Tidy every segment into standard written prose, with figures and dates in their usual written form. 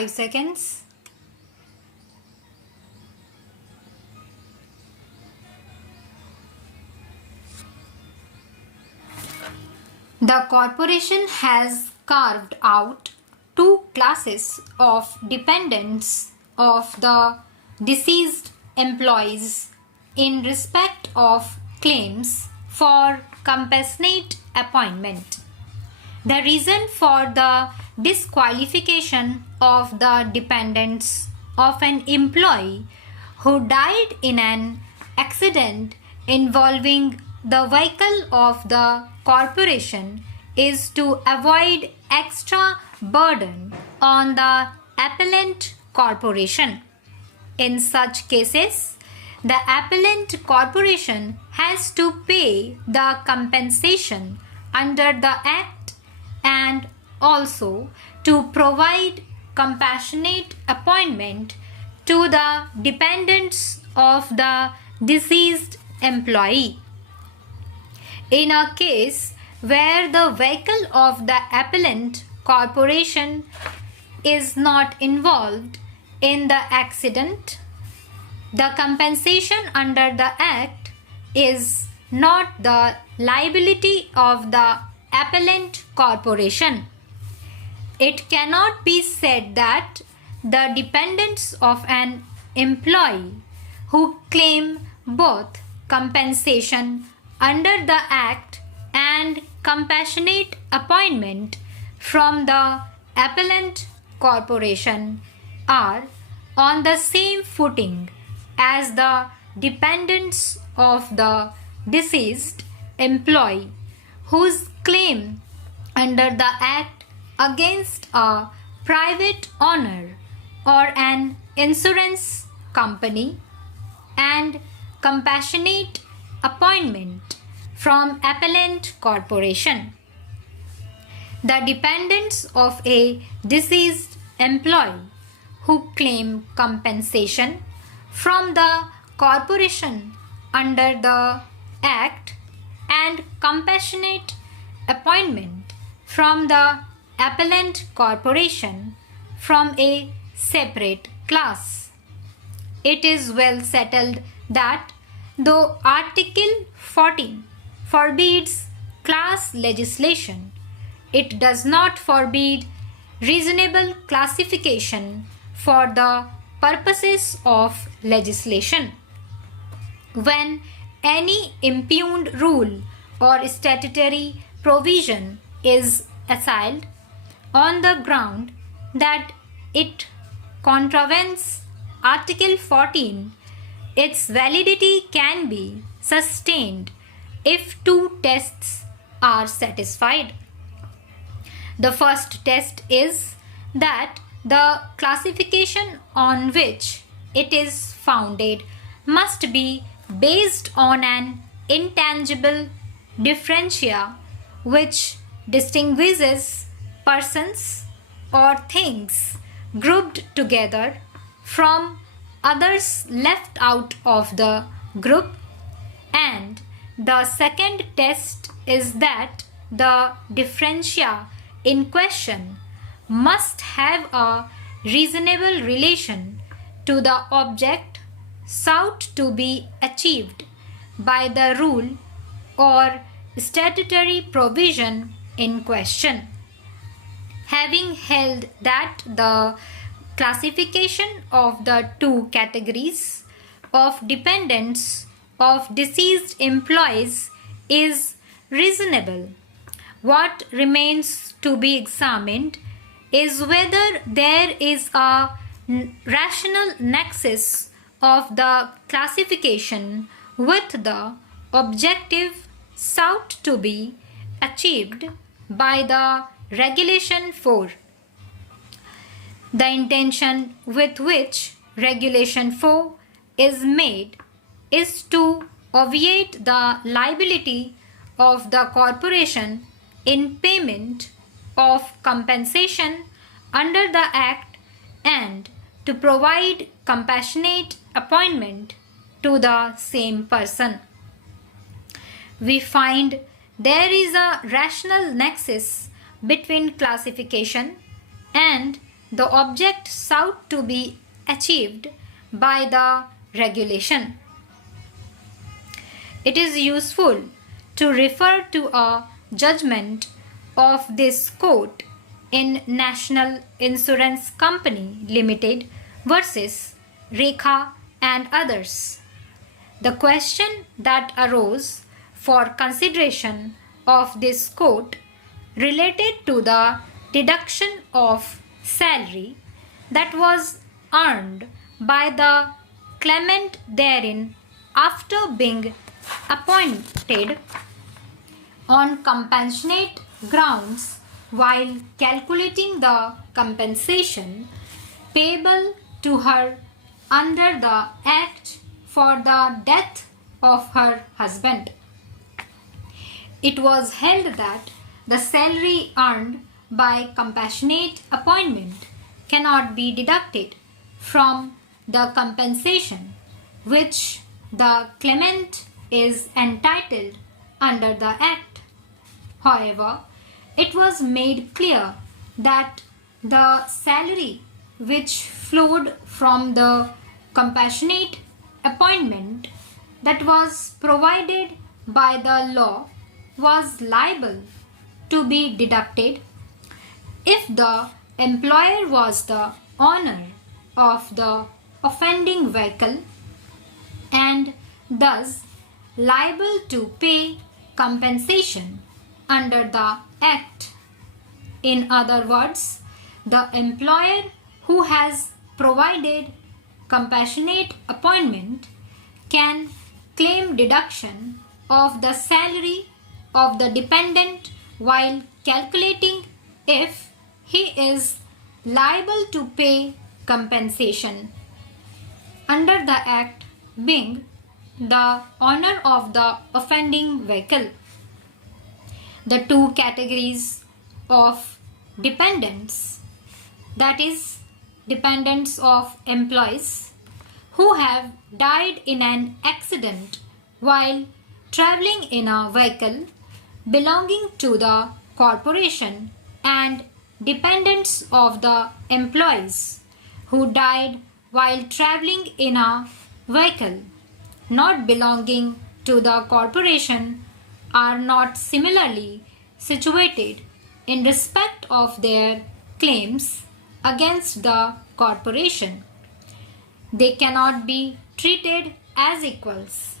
5 seconds. The corporation has carved out two classes of dependents of the deceased employees in respect of claims for compassionate appointment. The reason for the disqualification of the dependents of an employee who died in an accident involving the vehicle of the corporation is to avoid extra burden on the appellant corporation. In such cases, the appellant corporation has to pay the compensation under the Act and also to provide compassionate appointment to the dependents of the deceased employee. In a case where the vehicle of the appellant corporation is not involved in the accident, the compensation under the Act is not the liability of the appellant corporation. It cannot be said that the dependents of an employee who claim both compensation under the Act and compassionate appointment from the appellant corporation are on the same footing as the dependents of the deceased employee whose claim under the Act against a private owner or an insurance company and compassionate appointment from appellant corporation. The dependents of a deceased employee who claim compensation from the corporation under the Act and compassionate appointment from the appellant corporation from a separate class. It is well settled that though Article 14 forbids class legislation, it does not forbid reasonable classification for the purposes of legislation. When any impugned rule or statutory provision is assailed on the ground that it contravenes Article 14, its validity can be sustained if two tests are satisfied. The first test is that the classification on which it is founded must be based on an intangible differentia which distinguishes persons or things grouped together from others left out of the group, and the second test is that the differentia in question must have a reasonable relation to the object sought to be achieved by the rule or statutory provision in question. Having held that the classification of the two categories of dependents of deceased employees is reasonable, what remains to be examined is whether there is a rational nexus of the classification with the objective sought to be achieved by the Regulation 4. The intention with which Regulation 4 is made is to obviate the liability of the corporation in payment of compensation under the Act and to provide compassionate appointment to the same person. We find there is a rational nexus between classification and the object sought to be achieved by the regulation. It is useful to refer to a judgment of this court in National Insurance Company Limited versus Rekha and others. The question that arose for consideration of this court related to the deduction of salary that was earned by the claimant therein after being appointed on compassionate grounds while calculating the compensation payable to her under the Act for the death of her husband. It was held that the salary earned by compassionate appointment cannot be deducted from the compensation which the claimant is entitled under the Act. However, it was made clear that the salary which flowed from the compassionate appointment that was provided by the law was liable to be deducted if the employer was the owner of the offending vehicle and thus liable to pay compensation under the Act. In other words, the employer who has provided compassionate appointment can claim deduction of the salary of the dependent while calculating if he is liable to pay compensation under the Act, being the owner of the offending vehicle. The two categories of dependents, that is, dependents of employees who have died in an accident while traveling in a vehicle belonging to the corporation, and dependents of the employees who died while traveling in a vehicle not belonging to the corporation are not similarly situated in respect of their claims against the corporation. They cannot be treated as equals.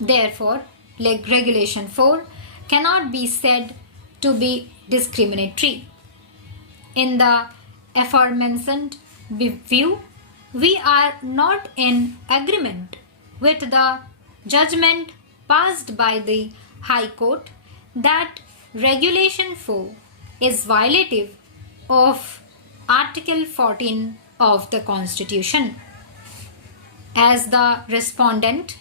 Therefore, Regulation 4 cannot be said to be discriminatory. In the aforementioned view, we are not in agreement with the judgment passed by the High Court that Regulation 4 is violative of Article 14 of the Constitution. As the respondent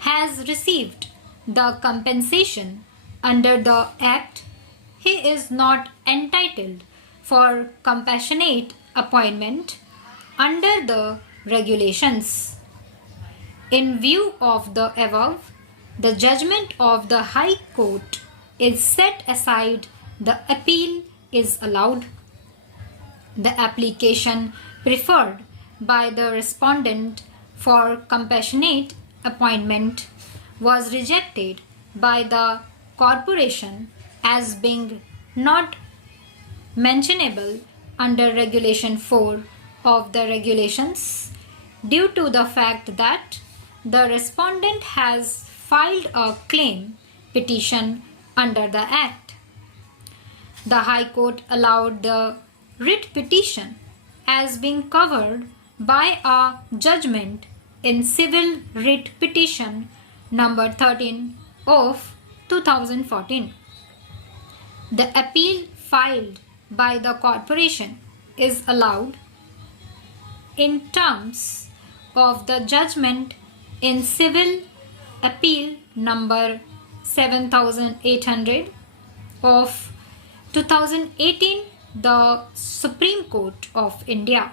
has received the compensation under the Act, he is not entitled for compassionate appointment under the regulations. In view of the above, the judgment of the High Court is set aside, the appeal is allowed. The application preferred by the respondent for compassionate appointment was rejected by the corporation as being not mentionable under Regulation 4 of the regulations due to the fact that the respondent has filed a claim petition under the Act. The High Court allowed the writ petition as being covered by a judgment in Civil Writ Petition number 13 of 2014. The appeal filed by the corporation is allowed in terms of the judgment in Civil Appeal number 7800 of 2018, the Supreme Court of India.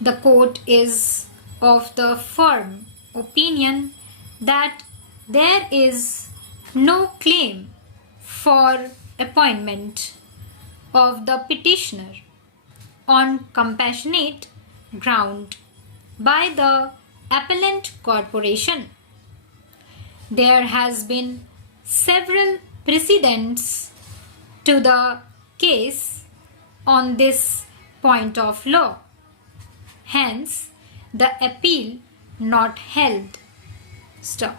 The court is of the firm opinion that there is no claim for appointment of the petitioner on compassionate ground by the appellant corporation. There has been several precedents to the case on this point of law. Hence, the appeal not held. Stop.